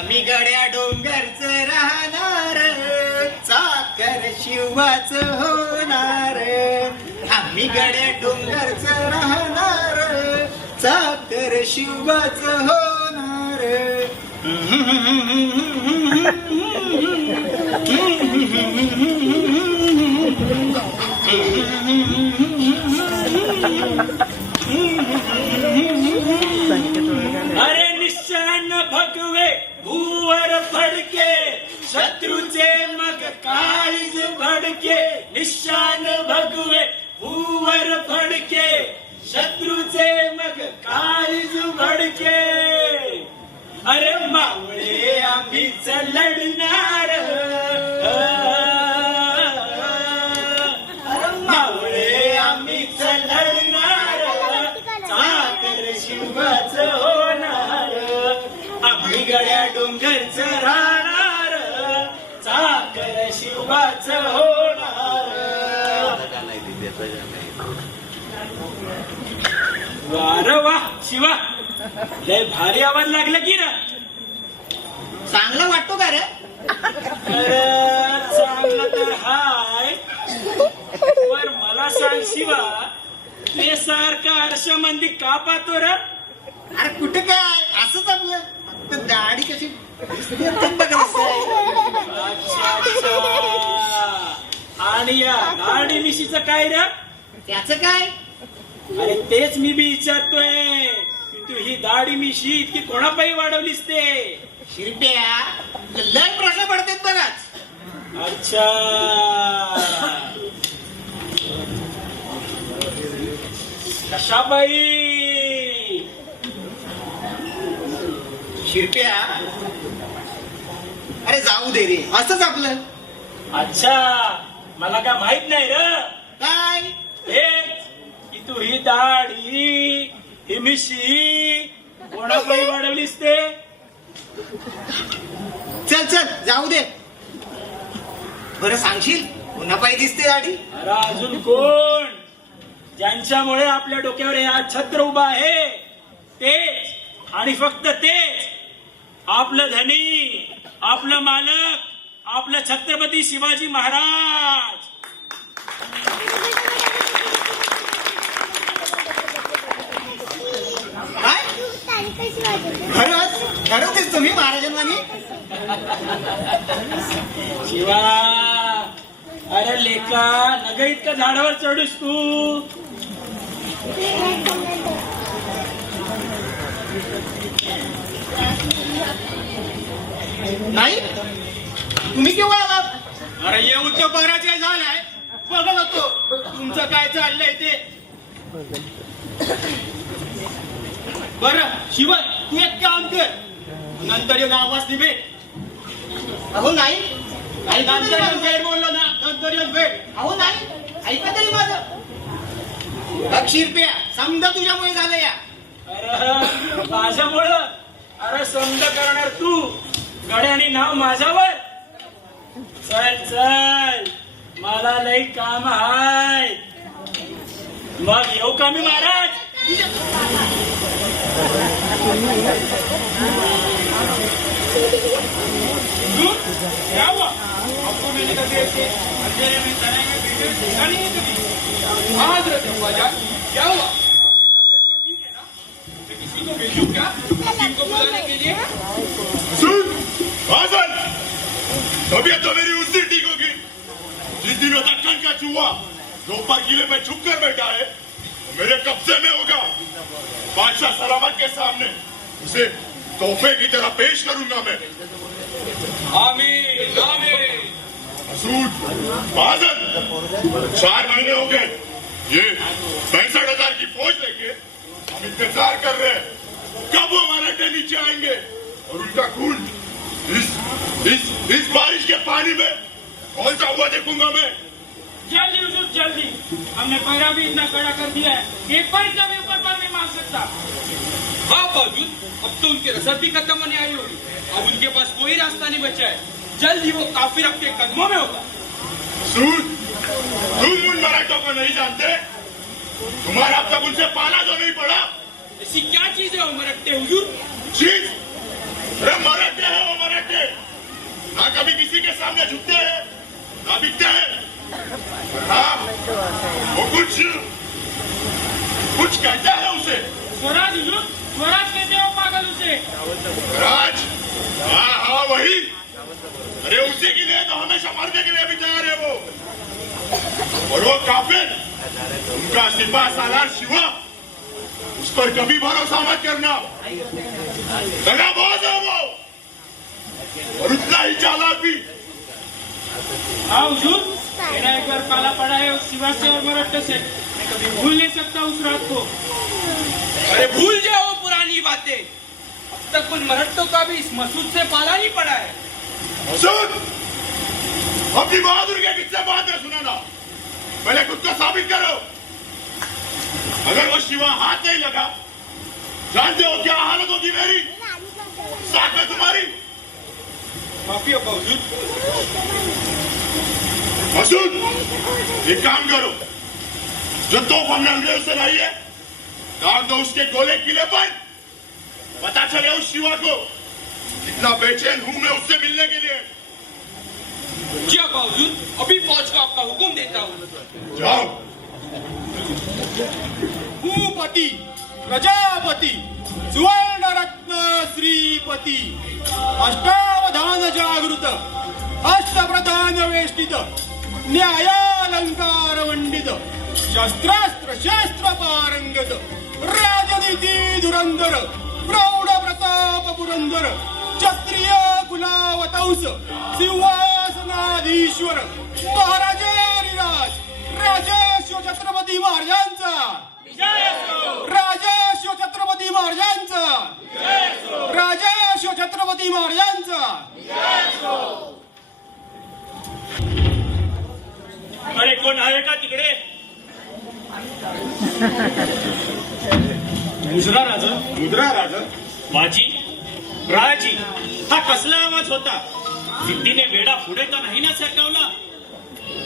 आम्ही गड्या डोंगरच राहणार, चाकर शिवाच होणार. आम्ही गड्या डोंगरच राहणार, चाकर शिवाच होणार. अरे निशान भगवे भूवर फडके, शत्रूचे मग काळीज भडके. निशान भगवे भूवर फडके, शत्रूचे मग काळीज भडके. अरे मावळे आम्हीच लढणार, मावळे आम्हीच लढणार, चाकर शिवाच होणार. आम्ही गड्या डोंगरच राहणार, चाकर शिवाच होणार. वार वा शिवा, लय भारी आवाज लागला की ना. चांगला वाटतो का रे? चांगला तर हाय, पर मला सांग शिवा, ते सारखं आरशामंदी का पाहतो रे? अरे कुठे काय, असंच आपलं फक्त दाढी कशी दिसते ते बघायचं आहे. अच्छा अच्छा. आणि या गाडी मिशीचं काय रे? त्याचं काय? अरे तेच मी बी विचारतोय की तू ही दाढी मिशी इतकी कोणापायी वाढवलीस ते? शिरप्या, लय प्रश्न पडतात बघाच. अच्छा. कशाबाई? शिरप्या, अरे जाऊ दे रे, असंच आपलं. अच्छा, मला काय माहित नाही र. काय? हेच की तू ही दाढी ही मिशी कोणापायी वाढवलीस ते? चल चल जाऊ दे. बरं सांगशील पुन्हा पाहिजे दिसते दाढी? अरे अजून कोण? ज्यांच्यामुळे आपल्या डोक्यावर हा छत्र उभा आहे तेच आणि फक्त तेच, आपलं धनी, आपलं मालक, आपलं छत्रपती शिवाजी महाराज. काय? खरंच खरंच तुम्ही महाराजांनी? शिवा, अरे लेका, नग इतकं झाडावर चढूस तू. नाही, तुम्ही केव्हा आलात? अरे येऊन तो बराच काय झालाय, बघत होतो तुमचं काय चाललंय ते. बरं शिवा, तू एक काम कर, नंतर येऊन आवाज भेट. अहो नाही, नंतर येऊन भेट बोललो ना, नंतर येऊन भेट. अहो नाही, ऐका तरी माझं. बघ शिरप्या, समजा तुझ्यामुळे झालं या. अरे माझ्यामुळं? अरे समजा करणार तू, गड्याने नाव माझ्यावर. चल चल, मला लई काम हाय. मग येऊ का मी महाराज? क्या हुआ? आपको मैंने कभी ऐसे अंधेरे में तनाई में बैठे देखा नहीं है कभी. हाँ दरवाजा, क्या हुआ? तबीयत तो ठीक है ना? मैं किसी को भेजूं क्या टीम को बुलाने के लिए? सुन हासन, तबीयत तो मेरी उस दिन ठीक होगी जिस दिन वो दक्कन का चूहा दोपहर किले में छुप कर बैठा है, मेरे कब्जे में होगा. बादशाह सलामत के सामने उसे तोहफे की तरह पेश करूंगा मैं. आमीन आमीन. मसूद, हासन, 4 महीने हो गए ये 65,000 की फौज लेके हम इंतजार कर रहे हैं कब वो मराठे नीचे आएंगे और उनका खून इस बारिश के पानी में कौन सा हुआ देखूंगा मैं. जल्दी हुजूर जल्दी, हमने पहरा भी इतना कड़ा कर दिया है कि एक पैर का भी ऊपर पर नहीं मार सकता. हाँ बावजूद अब तो उनकी रसद भी खत्म होने आई होगी. अब उनके पास कोई रास्ता नहीं बचा है. जल्द ही वो काफिर आपके कदमों में होगा. सूद, तुम उन मराठों को नहीं जानते? तुम्हारा अब तक उनसे पाला तो नहीं पड़ा? ऐसी क्या चीज है वो मरट्टे हुजूर? चीज? अरे मराठे हैं वो ना कभी किसी के सामने झुकते हैं ना बिकते हैं। हाँ, वो कुछ कहता है उसे। स्वराज हुजूर, स्वराज कहते हो पागल उसे। राज, हाँ हाँ वही। अरे उसी के लिए तो हमेशा मरने के लिए भी तैयार है वो। और वो काफिर, उनका सिपा सालार शिवा, उस पर कभी भरोसा मत करना। दगाबाज है वो, और उतना ही चालाक भी। हाँ हुजूर, मेरा एक बार पाला पड़ा है उस शिवा से और मराठे से। मैं कभी भूल नहीं सकता उस रात को। अरे भूल जाओ पुरानी बातें। अब तक उन मरट्टों का भी इस मसूद से पाला नहीं पड़ा है। मसूद, अपनी बहादुर के किस्से बाद में सुनाना, पहले खुद को साबित करो। अगर वो शिवा हाथ नहीं लगा, जानते हो क्या हालत होगी मेरी, साथ में तुम्हारी। माफी हो हुजूर। मसूद, एक काम करो, जो तोप हमने अंदर से लाई है, डाल दो उसके गोले किले पर। पता चले उस शिवा को कितना बेचैन हूं मैं उससे मिलने के लिए। जी अब्बा हुजूर, अभी फौज को आपका हुक्म देता हूँ। जाओ। भूपती प्रजापती सुवर्ण रत्न श्रीपती अष्टावधान जागृत अष्टप्रधान वेष्टित न्यायालंकार मंडित शस्त्रास्त्र शस्त्र पारंगत राजनीती धुरंधर प्रौढ प्रताप पुरंदर क्षत्रिय कुलावतंस सिंहासनाधीश्वर महाराजाधिराज राजश्व छत्रपती महाराजांचा, राजश्व छत्रपती महाराजांचा, राजश्व छत्रपती महाराजांचा। अरे कोण आहे का तिकडे? मुजरा राजा, मुद्रा राजा, बाजी, राजी, हा कसला आवाज होता? सिद्धीने वेडा पुढे का नाही ना सरकावला?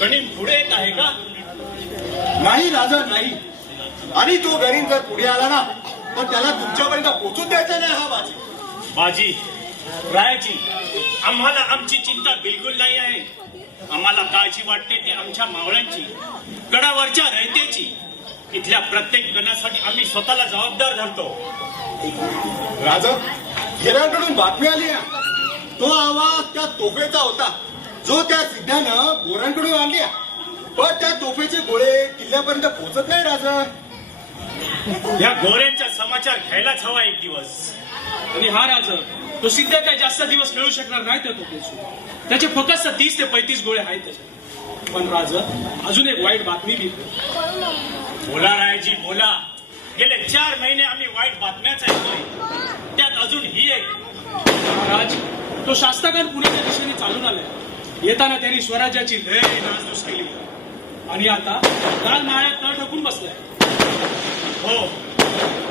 गणित पुढे येत आहे का? नाही राजा नाही. आणि तो गरीब जर पुढे आला ना, तर त्याला तुमच्यापर्यंत पोहोचून द्यायचा नाही हा बाजी. बाजी, रायाजी, आम्हाला आमची चिंता बिलकुल नाही आहे. आम्हाला काळजी वाटते ती आमच्या मावळ्यांची, गडावरच्या रयतेची. इथल्या प्रत्येक गणासाठी आम्ही स्वतःला जबाबदार धरतो. राजा, हिराकडून बातमी आली आहे. तो आवाज त्या तोफेचा होता, जो त्या सिद्धानं गोरांकडून आणली. पण त्या तोफेचे गोळे किल्ल्यापर्यंत पोहोचत नाही राजा. या गोऱ्यांचा समाचार घ्यायलाच हवा एक दिवस. आणि हा राजा, तो सिद्ध काय जास्त दिवस मिळू शकणार नाही त्या तोफेशी. त्याचे फक्त 30 ते 35 गोळे आहेत त्याच्यात. पण राजा, अजून एक वाईट बातमी बी. बोला रायाजी बोला. गेले 4 महिने आम्ही वाईट बातम्याच ऐकतोय, त्यात अजून ही एक. महाराज, तो शास्त्रगण पुण्याच्या दिशेने चालून आलाय. येताना त्यांनी स्वराज्याची लय नासधूस केली आणि आता लाल माळ्यात तळ ठोकून बसलाय. हो,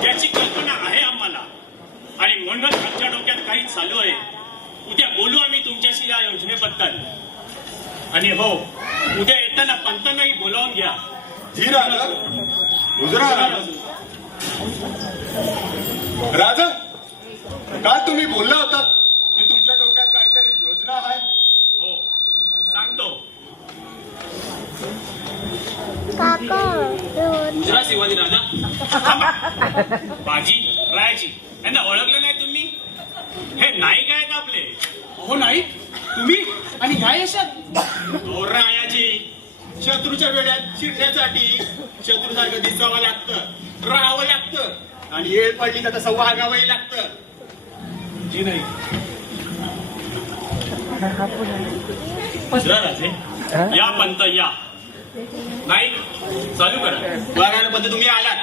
याची कल्पना आहे आम्हाला, आणि म्हणूनच आमच्या डोक्यात काही चालू आहे. उद्या बोलू आम्ही तुमच्याशी या योजनेबद्दल. आणि हो, उद्या येताना पंतांनाही बोलावून घ्या. जी राजा. गुजरा राजा. राजा, काल तुम्ही बोलला होता की तुमच्या डोक्यात काहीतरी योजना आहे. हो, सांगतो. गुजरात शिवाजी राजा. बाजी, रायाजी, यांना ओळखलं नाही तुम्ही? हे नाईक आहेत आपले. हो नाही, तुम्ही आणि ह्या यशात. हो रायाजी, शत्रूच्या वेड्यात शिरण्यासाठी शत्रूसारखं दिसावं लागतं, राहावं लागतं, आणि येळ पडली तर तसं वागावंही लागतं. जी नाही. राजे, या पंत या. नाईक, चालू करा. बघा पण तुम्ही आलात.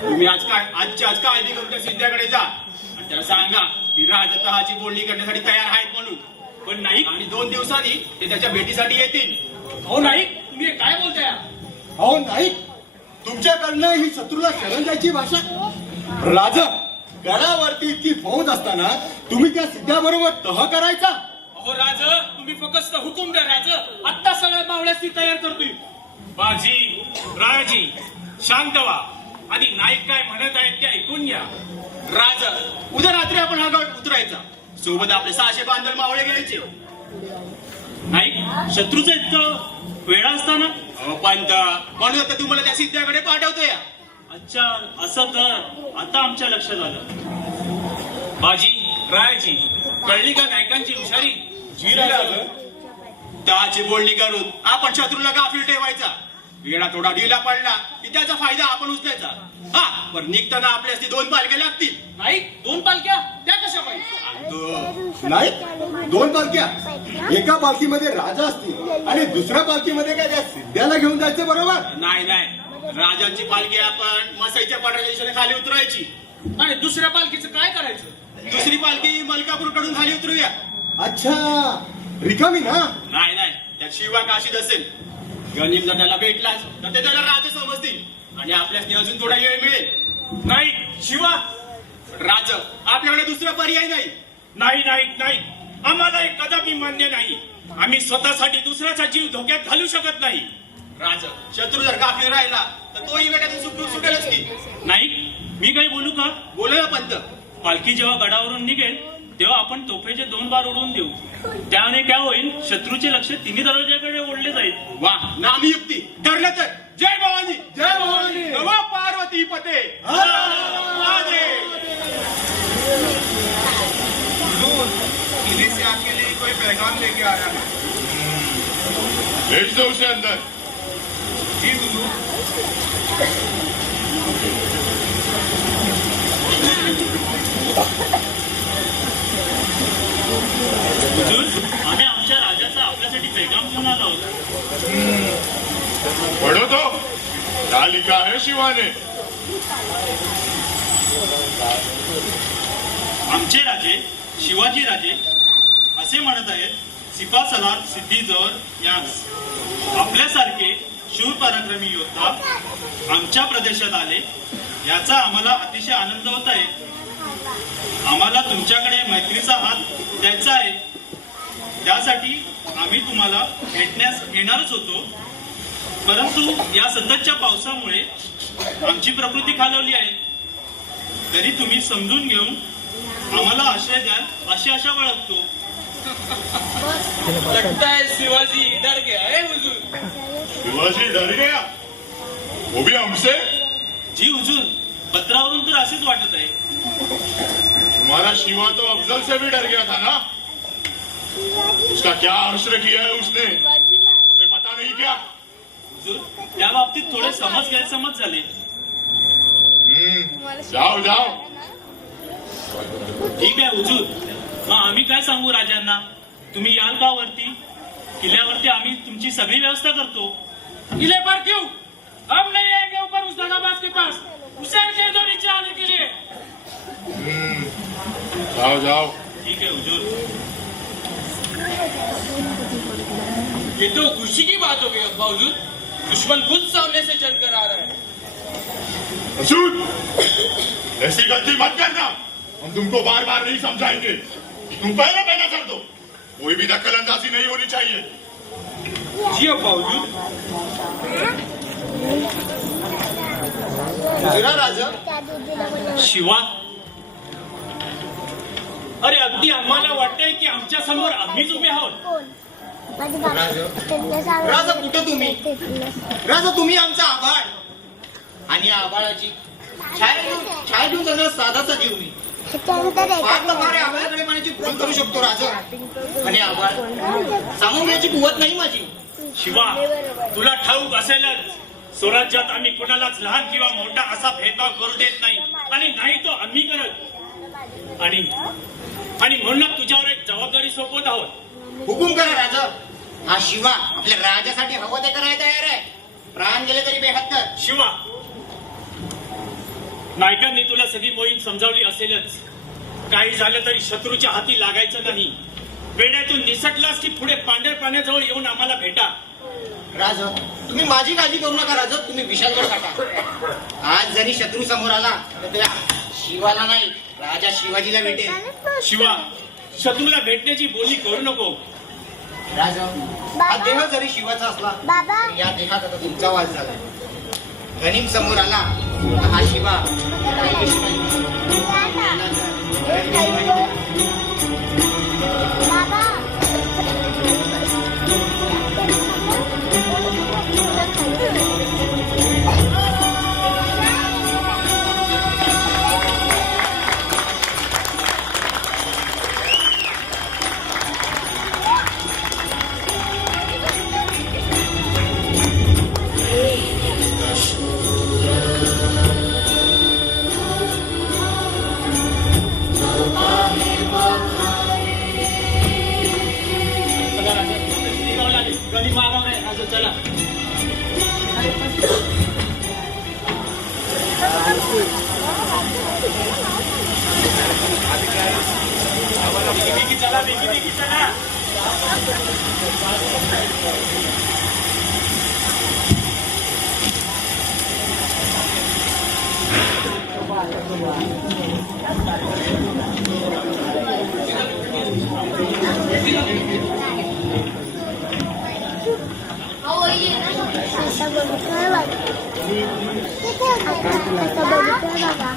तुम्ही आज काय आधी करून त्या सिद्ध्याकडे जा आणि त्याला सांगा की राजतहाची बोलणी करण्यासाठी तयार आहेत म्हणून. पण नाही. आणि 2 दिवसांनी ते त्याच्या भेटीसाठी येतील. हो नाही, तुम्ही हे काय बोलताय? हो नाही, तुमच्याकडनं ही शत्रूला शरण जायची भाषा. राजा, गडावरती इतकी फौज असताना तुम्ही त्या सिद्ध्याबरोबर तह करायचा. हो राज, तुम्ही फक्त हुकूम द्या राज. आत्ता सगळ्या मावळ्याची तयार करतोय. बाजी, रायाजी, शांत व्हा. आधी नाईक काय म्हणत आहेत ते ऐकून घ्या. राजा, उद्या रात्री आपण हा गड उतरायचा. सोबत आपले 600 बांधल मावळे घ्यायचे. नाही, शत्रूचं इतकं वेळा असताना. अहो पंत, म्हणून आता तुम्हाला त्या सिद्ध्याकडे पाठवतोय. अच्छा, असं तर आता आमच्या लक्षात आलं. बाजी रायाची कळली का नायकांची हुशारी? जी राजा, त्याची बोलणी करून आपण शत्रूला गाफील ठेवायचा. वेळा थोडा ढिला पडला की त्याचा फायदा आपण उचलायचा. हा, पण निघताना आपल्यास ती 2 पालख्या लागतील. नाही, 2 पालख्या त्या कशा पाहिजे? नाही, 2 पालख्या. एका पालखीमध्ये राजा असतील आणि दुसऱ्या पालखीमध्ये काय त्या सिद्ध्याला घेऊन जायचं, बरोबर? नाही नाही, राजांची पालखी आपण मसाईच्या पाटाच्या दिशेने खाली उतरायची आणि दुसऱ्या पालखीचं काय करायचं? दुसरी पालखी मलकापूर कडून खाली उतरूया. अच्छा, रिकामी ना? नाही नाही, त्या शिवा काशीत असेल. गणित जर त्याला भेटलाच तर ते त्याला राजे समजतील आणि आपल्यास अजून थोडा वेळ मिळेल. नाही शिवा, राज, आपल्याकडे दुसरा पर्याय नाही. नाही नाही नाही, आम्हाला हे कदापि मान्य नाही. आम्ही स्वतःसाठी दुसऱ्याचा जीव धोक्यात घालू शकत नाही. राज, शत्रू जर गाफील राहिला तर तोही वेळातून सुटेलच की. नाही, मी काही बोलू का? बोला ना पंत. पालखी जेव्हा गडावरून निघेल तेव्हा आपण तोफेचे 2 बार उडवून देऊ. त्याने काय होईल, शत्रूचे लक्ष तिन्ही दरवाजाकडे ओढले जाईल. वा, नामी युक्ती. ठरलं तर. जय भवानी. जय भवानी. नवा पार्वती पते. किले से अकेले कोई पैगाम लेके आ रहा है. भेज दो उसे अंदर. जी हुजूर. हुजूर, आम्ही आमच्या राजाचा आपल्यासाठी पैगाम घेऊन आलो आहोत. पढ़ो तो, क्या लिखा है शिवा ने? आमचे राजे शिवाजी राजे असे म्हणत आहेत, सिपा सलार सिद्धी जोर यांस आपल्यासारखे शूर पराक्रमी योद्धा आमच्या प्रदेशात आले याचा आम्हाला अतिशय आनंद होत आहे. आम्हाला तुमच्याकडे मैत्रीचा हात द्यायचा आहे. त्यासाठी आम्ही तुम्हाला भेटण्यास येणारच होतो, परंतु या सततच्या पावसामुळे आमची प्रकृती खालावली आहे. तरी तुम्ही समजून घेऊन आम्हाला आश्रय द्याल अशी आशा बाळगतो. लगता है शिवाजी डर गया है हुजूर. शिवाजी डर गया? वो भी हमसे? जी हुजूर, पत्रावरून तर असेच वाटत आहे. तुम्हारा शिवा तो अफजल से भी डर गया था ना? उसका क्या आश्रय किया है उसने, हमें पता नहीं क्या? हुजूर, त्या बाबतीत थोडे समज गैरसमज झाले. जाओ जाओ. ठीक आहे हुजूर, मग आम्ही काय सांगू राजांना? तुम्ही याल का वरती? किल्ल्यावरती आम्ही तुमची सगळी व्यवस्था करतो. किले पर क्यों? हम नहीं आएंगे ऊपर उस दगाबाज के पास. उसे कह दो नीचे आने के लिए. जाओ जाओ. ठीक है हुजूर. ये तो खुशी की बात हो गई अब्बा हुजूर. दुश्मन खुद सामने से चलकर आ रहा है. मसूद, ऐसी गलती मत करना. हम तुमको बार बार नहीं समझाएंगे. तुम पहले पैदा कर दो. कोई भी दखल अंदाजी नहीं होनी चाहिए. जी अब्बा हुजूर. राजा, शिवा, अरे अगदी आम्हाला वाटतंय की आमच्या समोर आम्हीच उभे आहोत. राजा कुठे तुम्ही? राजा तुम्ही आमचा आभाळ आणि आभाळाची छाया घेऊन जाणार साधाचा जीव मी. फार तर फार आभाळाकडे पाण्याची फोन करू शकतो राजा, आणि आभाळ सामावून घ्यायची कुवत नाही माझी. शिवा, तुला ठाऊक असेलच, स्वराज्यात आम्ही कुणालाच लहान किंवा मोठा असा भेदभाव करू देत नाही, आणि नाही तो आम्ही करत. आणि म्हणून तुझ्यावर एक जबाबदारी सोपवत आहोत. हुकूम करा राजा. हा शिवा आपल्या राजासाठी हवं ते करायला तयार आहे. प्राण गेले तरी बेहत्तर. शिवा, नायकांनी तुला सगळी मोहीम समजावली असेलच. काही झालं तरी शत्रूच्या हाती लागायचं नाही. वेड्यातून निसटलास की पुढे पांढऱ्या पाण्याजवळ येऊन आम्हाला भेटा. राजा तुम्ही माझी काळजी करू नका राजा, तुम्ही विशालगड टाका. आज जरी शत्रू समोर आला तर त्या शिवाला नाही, राजा शिवाजीला भेटेल. शिवा, शत्रूला भेटण्याची बोली करू नको. राजा हा देह जरी शिवाचा असला तरी या देहात आता तुमचा वाद झाला. गनिम समोर आला तर हा शिवा राहिलेशी नाही. खाली मागावर आहे असं चला चला बेगी चला आता बघितलं बघा आता बघितलं बघा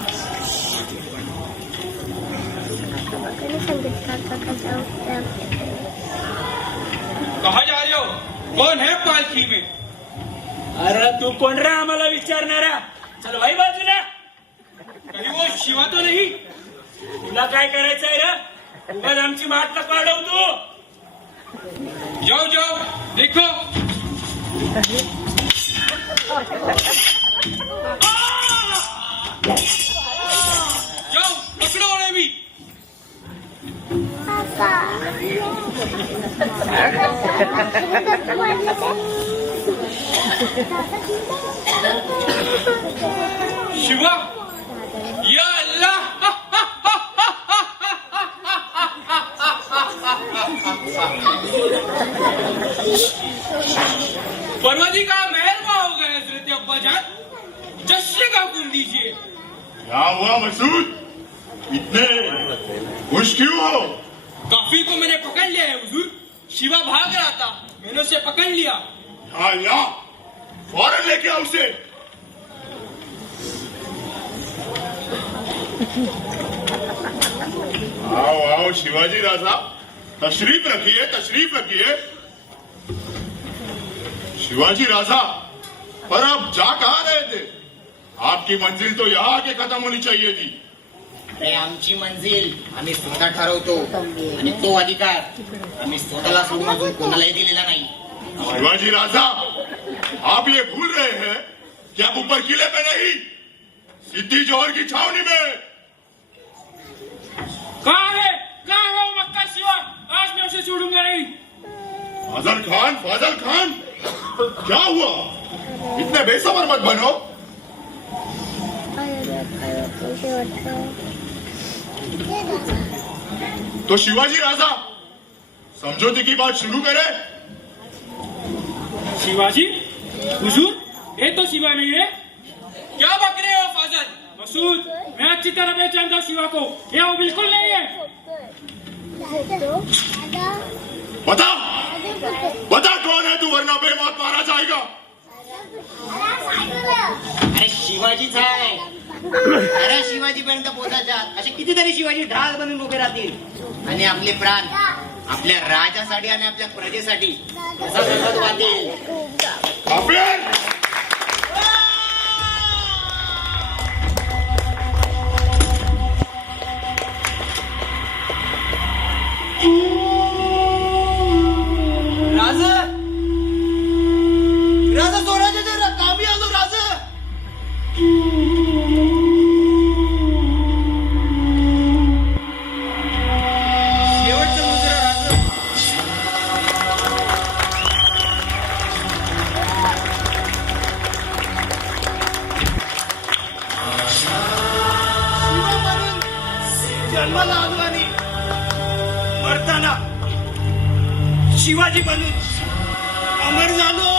कहा जा रहे हो कौन है पालखी में अरे तू कोण रे आम्हाला विचारणारा चल भाई बाजूला कहीं वो शिवा तो नहीं तुला काय करायचंय रे उगाच आमची मात नको अडवू तू जाओ जाओ देखो जाओ पकड़ो उन्हें भी शिवा या अल्लाह परवदी का मेहरबा हो गया हजरत अब्बा जान जश्न का हुक्म दीजिए क्या हुआ मसूद इतने खुश क्यों हो काफी को मैंने पकड़ लिया है हुजूर शिवा भाग रहा था मैंने उसे पकड़ लिया या अल्लाह फौरन लेके आओ उसे आओ आओ शिवाजी राजा तशरीफ रखिए शिवाजी राजा पर आप जा कहाँ रहे थे आपकी मंजिल तो यहाँ आके खत्म होनी चाहिए थी अरे आमची मंजिल आम्ही स्वतः ठरवतो आणि तो अधिकार आम्ही स्वतःला सोडून अजून कोणालाही दिलेला नाही शिवाजी राजा आप ये भूल रहे हैं कि आप ऊपर किले पे नहीं सिद्धि जौहर की छावनी में कहाँ है वो मक्का शिवा आज मैं उसे छोड़ूंगा नहीं फाजल खान क्या हुआ इतने बेसब्र मत बनो तो शिवाजी राजा समझौते की बात शुरू करें शिवाजी हुजूर ये तो शिवा नहीं है क्या बक रहे हो फाजल मसूद मैं अच्छी तरह पहचानता हूँ शिवा को ये वो बिल्कुल नहीं है बता कौन है तू वरना बेमौत मारा जाएगा अरे शिवाजीच आहे अरे शिवाजी पर्यंत पोहोचायच्या असे कितीतरी शिवाजी ढाल बनून उभे राहतील आणि आपले प्राण आपल्या राजासाठी आणि आपल्या प्रजेसाठी कसा सतत वाटेल काफिर! राजा स्वराज्याच्या कामी आलो राजा शेवटचं मुजरा राजा शिवा म्हणून जन्माला आलो आणि मरताना शिवाजी बनून अमर झालो